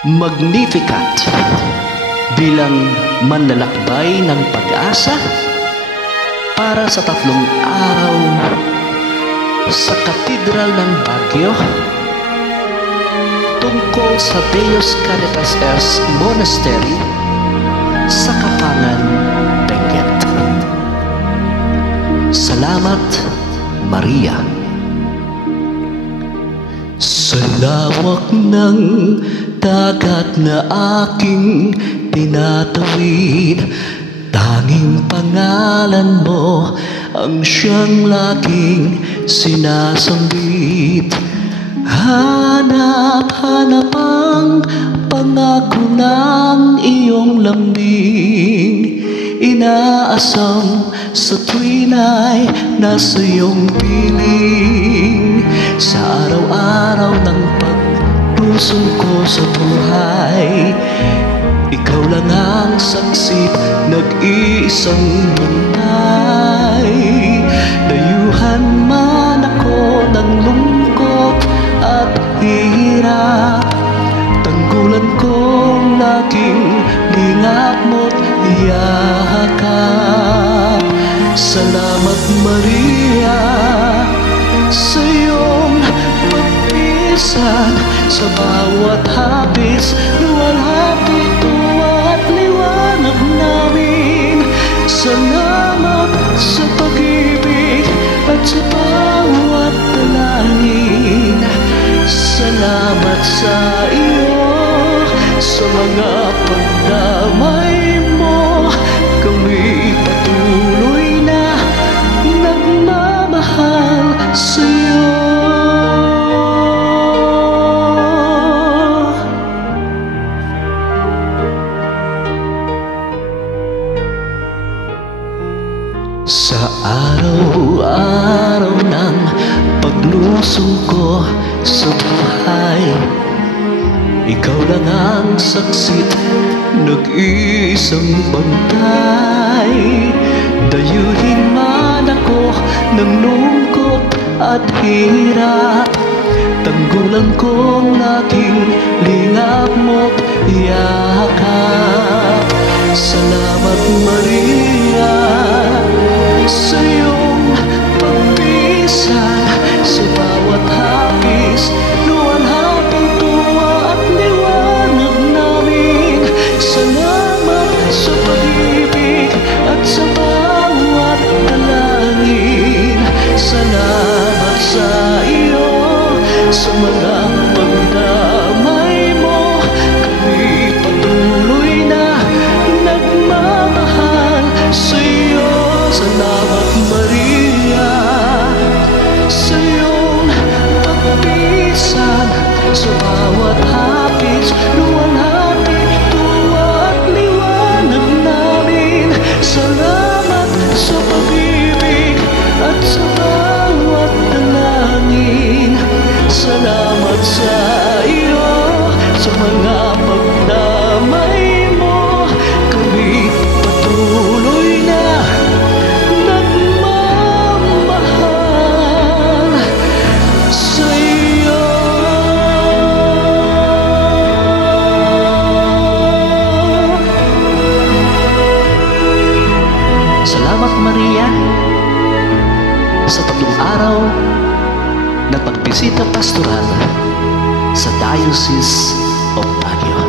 Magnificat bilang manlalakbay ng pag-asa para sa 3 araw sa Katedral ng Baguio tungkol sa Deus Caritas Est Monastery sa Kapangan, Benguet. Salamat, Maria. Sa lawak ng dagat na aking tinatawid, tanging pangalan mo ang siyang laging sinasambit. Hanap-hanap ang pangako ng iyong lambing, inaasam sa tuwin ay nasa iyong piling. Sa araw-araw ng paglusong ko sa buhay, ikaw lang ang saksi, nag-iisang buhay. Dayuhan man ako ng lungkot at hirap, tanggulan kong laging lingap mo't yakap. Salamat, Maria, sa iyong pagpisan sa bawat hapis, luwalhati tuwa at liwanag namin. Salamat sa pag-ibig at sa bawat dalangin. Salamat sa iyo, sa mga pagdamay mo, kami patuloy na nagmamahal sa iyo. Sa araw-araw ng paglusong ko sa buhay, ikaw lang ang saksit, nag-iisang bantay. Dayuhin man ako ng lungkot at hirap, tanggulan kong laging lingap mo't yakap. Salamat, Maria, sa iyong pagpisan sa bawat hapis, luwalhati tuwa at liwanag namin. Salamat sa pag-ibig at sa bawat dalangin. Salamat sa iyo, sa mga pagdamay mo, kami patuloy na nagmamahal sa iyo. Salamat, Maria, sa iyong pagpisan sa bawat hapis, luwalhati tuwa at liwanag namin. Salamat sa pag-ibig at sa bawat dalangin. Salamat sa iyo, sa mga pagdamay mo, kami patuloy na nagmamahal sa iyo. Salamat, Maria, sa 3 araw na pagbisita pastoral sa Diocese of Baguio.